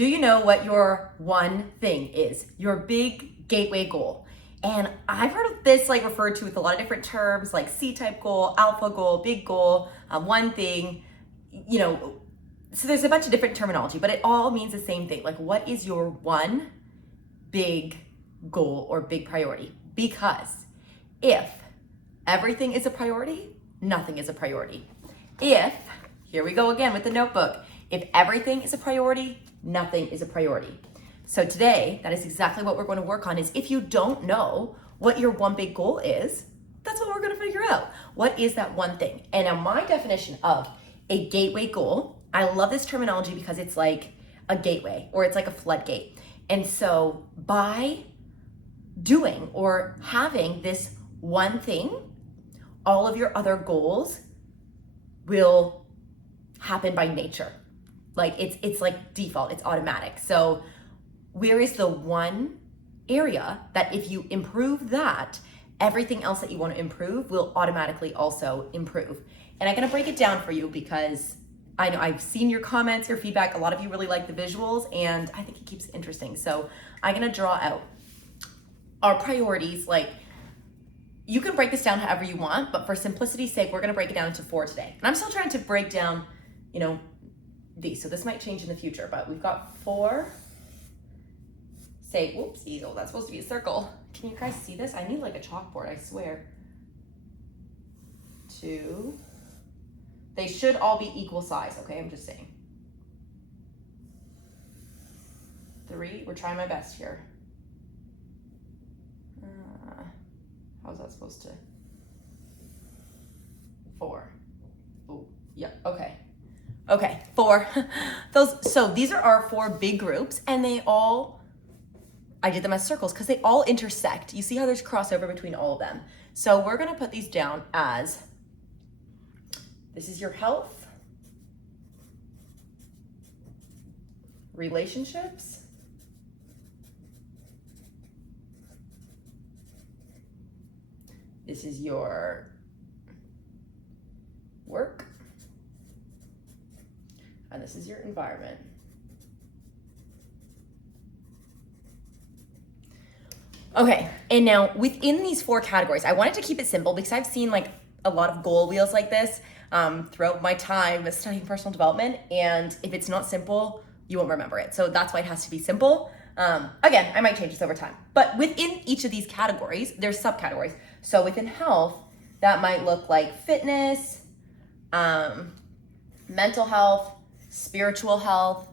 Do you know what your one thing is? Your big gateway goal. And I've heard of this like referred to with a lot of different terms like C-type goal, alpha goal, big goal, one thing, so there's a bunch of different terminology, but it all means the same thing. Like, what is your one big goal or big priority? Because if everything is a priority, nothing is a priority. Here we go again with the notebook. If everything is a priority, nothing is a priority. So today, that is exactly what we're going to work on. Is if you don't know what your one big goal is, that's what we're going to figure out. What is that one thing? And now my definition of a gateway goal, I love this terminology because it's like a gateway or it's like a floodgate. And so by doing or having this one thing, all of your other goals will happen by nature. Like it's like default, it's automatic. So where is the one area that if you improve that, everything else that you want to improve will automatically also improve? And I'm going to break it down for you because I know I've seen your comments, your feedback. A lot of you really like the visuals and I think it keeps it interesting. So I'm going to draw out our priorities. Like, you can break this down however you want, but for simplicity's sake, we're going to break it down into 4 today. And I'm still trying to break down, these. So this might change in the future, but we've got 4. Say, whoopsies, oh, that's supposed to be a circle. Can you guys see this? I need like a chalkboard, I swear. 2. They should all be equal size, okay? I'm just saying. 3, we're trying my best here. How's that supposed to? 4. Oh, yeah, okay. Okay, 4. So these are our 4 big groups, and I did them as circles because they all intersect. You see how there's crossover between all of them. So we're gonna put these down as, this is your health, relationships, this is your work, and this is your environment. Okay, and now within these 4 categories, I wanted to keep it simple because I've seen like a lot of goal wheels like this throughout my time studying personal development, and if it's not simple, you won't remember it. So that's why it has to be simple. Again, I might change this over time, but within each of these categories, there's subcategories. So within health, that might look like fitness, mental health, spiritual health,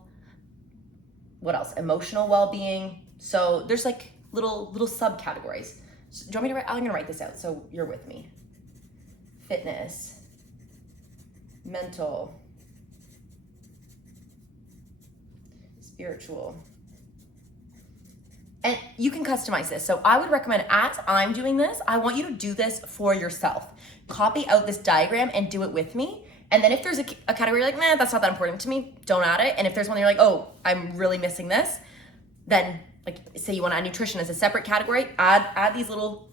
what else? Emotional well-being. So there's like little subcategories. So do you want me to write? I'm gonna write this out so you're with me. Fitness, mental, spiritual. And you can customize this. So I would recommend, as I'm doing this, I want you to do this for yourself. Copy out this diagram and do it with me. And then if there's a category you're like, nah, that's not that important to me, don't add it. And if there's one you're like, oh, I'm really missing this, then like say you want to add nutrition as a separate category, add these little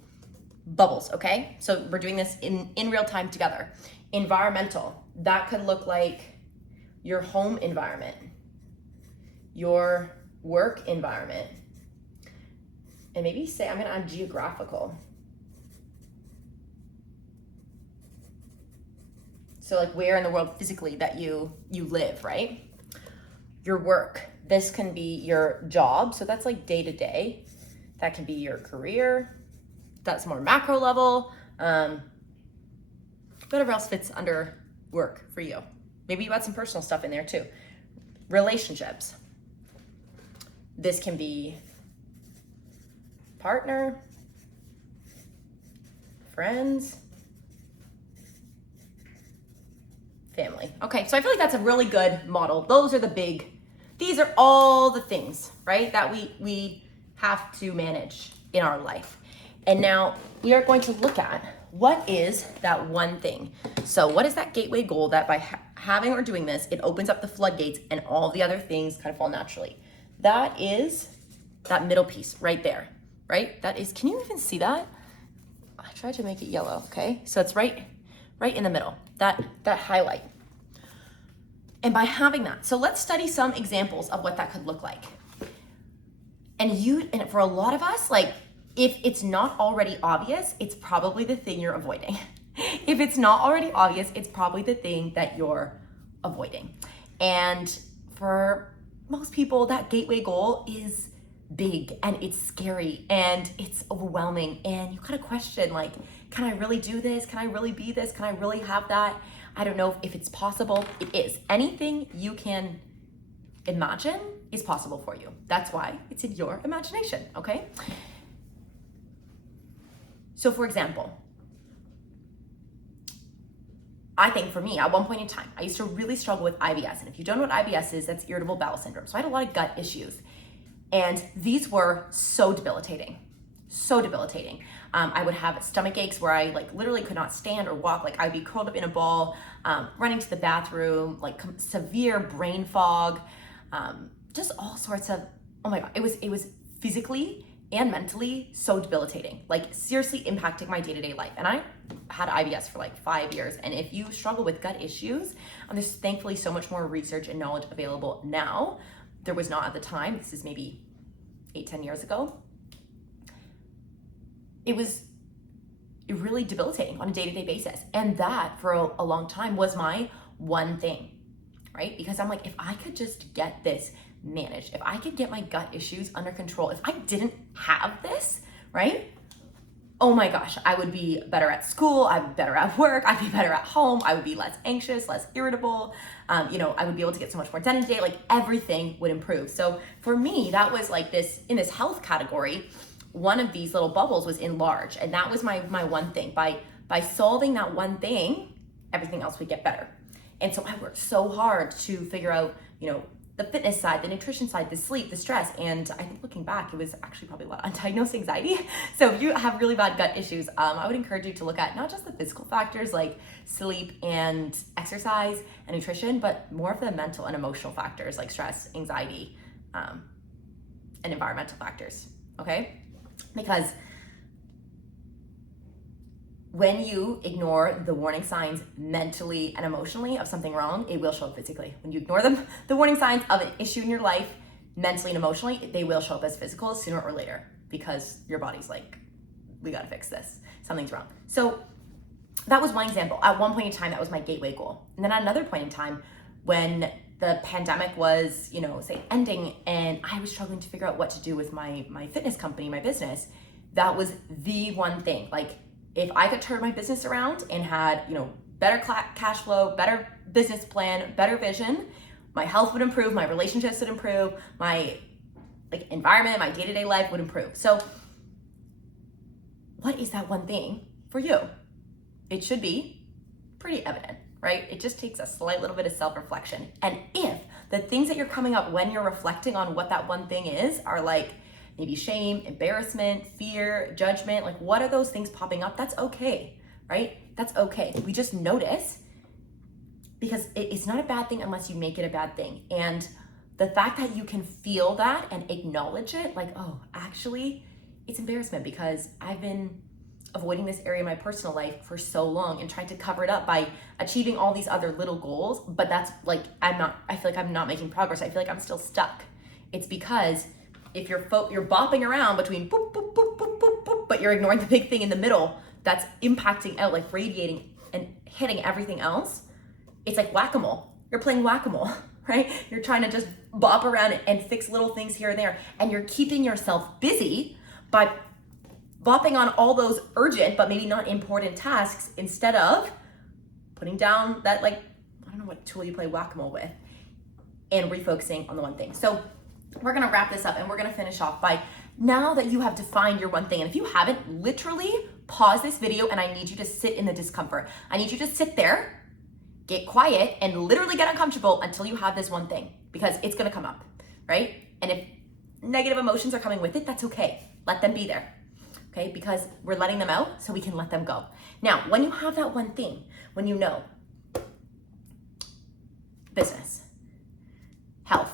bubbles, okay? So we're doing this in real time together. Environmental, that could look like your home environment, your work environment, and maybe say I'm gonna add geographical. So like where in the world physically that you live, right? Your work, this can be your job. So that's like day to day. That can be your career. That's more macro level. Whatever else fits under work for you. Maybe you add some personal stuff in there too. Relationships. This can be partner, friends, family. Okay, so I feel like that's a really good model. These are all the things, right, that we have to manage in our life. And now we are going to look at what is that one thing. So what is that gateway goal that by having or doing this, it opens up the floodgates and all the other things kind of fall naturally? That is that middle piece right there, right? That is, can you even see that? I tried to make it yellow, okay? So it's right in the middle, that highlight. And by having that, so let's study some examples of what that could look like. And for a lot of us, like, if it's not already obvious, it's probably the thing you're avoiding. If it's not already obvious, it's probably the thing that you're avoiding. And for most people, that gateway goal is big and it's scary and it's overwhelming. And you kind of question, like, can I really do this? Can I really be this? Can I really have that? I don't know if it's possible. It is. Anything you can imagine is possible for you. That's why it's in your imagination, okay? So for example, I think for me, at one point in time, I used to really struggle with IBS. And if you don't know what IBS is, that's irritable bowel syndrome. So I had a lot of gut issues. And these were so debilitating, so debilitating. I would have stomach aches where I like literally could not stand or walk. Like I'd be curled up in a ball, running to the bathroom, like severe brain fog, just all sorts of, oh my God, it was physically and mentally so debilitating, like seriously impacting my day-to-day life. And I had IBS for like 5 years. And if you struggle with gut issues, there's thankfully so much more research and knowledge available now. There was not at the time. This is maybe 8-10 years ago. It was really debilitating on a day-to-day basis. And that for a long time was my one thing, right? Because I'm like, if I could just get this managed, if I could get my gut issues under control, if I didn't have this, right? Oh my gosh, I would be better at school, I'd be better at work, I'd be better at home, I would be less anxious, less irritable, I would be able to get so much more done in a day, like everything would improve. So for me, that was like this, in this health category, one of these little bubbles was enlarged. And that was my one thing. By solving that one thing, everything else would get better. And so I worked so hard to figure out, the fitness side, the nutrition side, the sleep, the stress. And I think looking back, it was actually probably a lot of undiagnosed anxiety. So if you have really bad gut issues, I would encourage you to look at not just the physical factors like sleep and exercise and nutrition, but more of the mental and emotional factors like stress, anxiety, and environmental factors, okay? Because when you ignore the warning signs mentally and emotionally of something wrong, it will show up physically. When you ignore them, the warning signs of an issue in your life, mentally and emotionally, they will show up as physical sooner or later because your body's like, we gotta fix this. Something's wrong. So that was one example. At one point in time, that was my gateway goal. And then at another point in time, when the pandemic was, say ending and I was struggling to figure out what to do with my fitness company, my business, that was the one thing. Like, if I could turn my business around and had, better cash flow, better business plan, better vision, my health would improve, my relationships would improve, my environment, my day-to-day life would improve. So what is that one thing for you? It should be pretty evident, right? It just takes a slight little bit of self-reflection. And if the things that you're coming up when you're reflecting on what that one thing is are like maybe shame, embarrassment, fear, judgment, like what are those things popping up? That's okay, right? That's okay. We just notice because it's not a bad thing unless you make it a bad thing. And the fact that you can feel that and acknowledge it, like, oh, actually, it's embarrassment because I've been avoiding this area of my personal life for so long and trying to cover it up by achieving all these other little goals. But that's like, I feel like I'm not making progress. I feel like I'm still stuck. It's because if you're bopping around between boop, boop, boop, boop, boop, boop, but you're ignoring the big thing in the middle that's impacting out, like radiating and hitting everything else, it's like whack-a-mole. You're playing whack-a-mole, right? You're trying to just bop around and fix little things here and there, and you're keeping yourself busy by bopping on all those urgent but maybe not important tasks instead of putting down that, like, I don't know what tool you play whack-a-mole with, and refocusing on the one thing. So we're gonna wrap this up and we're gonna finish off by, now that you have defined your one thing, and if you haven't, literally pause this video and I need you to sit in the discomfort. I need you to sit there, get quiet, and literally get uncomfortable until you have this one thing, because it's gonna come up, right? And if negative emotions are coming with it, that's okay. Let them be there, okay? Because we're letting them out so we can let them go. Now, when you have that one thing, when you know business, health,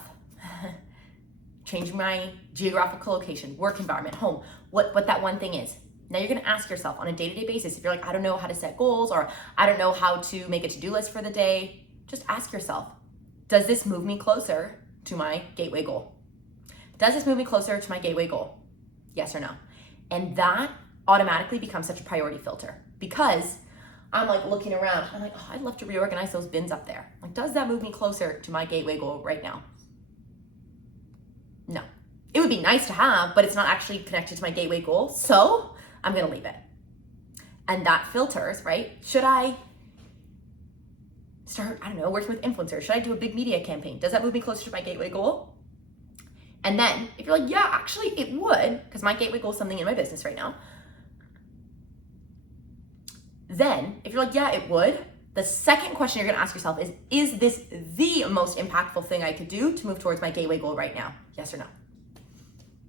changing my geographical location, work environment, home, what that one thing is. Now you're gonna ask yourself on a day-to-day basis, if you're like, I don't know how to set goals, or I don't know how to make a to-do list for the day, just ask yourself, does this move me closer to my gateway goal? Does this move me closer to my gateway goal? Yes or no? And that automatically becomes such a priority filter because I'm like looking around. I'm like, oh, I'd love to reorganize those bins up there. Like, does that move me closer to my gateway goal right now? No. It would be nice to have, but it's not actually connected to my gateway goal. So I'm going to leave it. And that filters, right? Should I start, working with influencers? Should I do a big media campaign? Does that move me closer to my gateway goal? And then if you're like, yeah, actually it would, because my gateway goal is something in my business right now. Then if you're like, yeah, it would, the second question you're gonna ask yourself is this the most impactful thing I could do to move towards my gateway goal right now? Yes or no?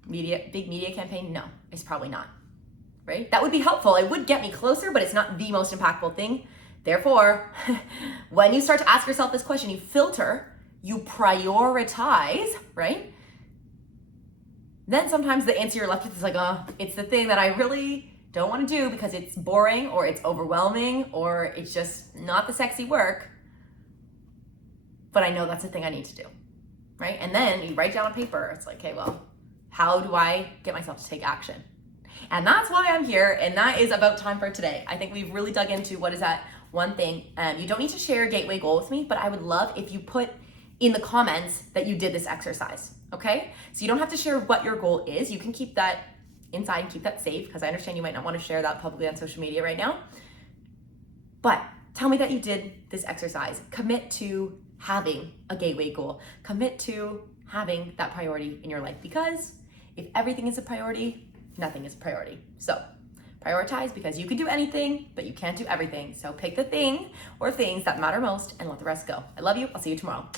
Big media campaign? No, it's probably not, right? That would be helpful. It would get me closer, but it's not the most impactful thing. Therefore, when you start to ask yourself this question, you filter, you prioritize, right? Then sometimes the answer you're left with is like, it's the thing that I really don't want to do because it's boring or it's overwhelming or it's just not the sexy work. But I know that's the thing I need to do, right? And then you write down on paper, it's like, okay, well, how do I get myself to take action? And that's why I'm here, and that is about time for today. I think we've really dug into what is that one thing. You don't need to share your gateway goal with me, but I would love if you put in the comments that you did this exercise, okay? So you don't have to share what your goal is. You can keep that inside and keep that safe because I understand you might not want to share that publicly on social media right now. But tell me that you did this exercise. Commit to having a gateway goal. Commit to having that priority in your life because if everything is a priority, nothing is a priority. So prioritize because you can do anything, but you can't do everything. So pick the thing or things that matter most and let the rest go. I love you. I'll see you tomorrow.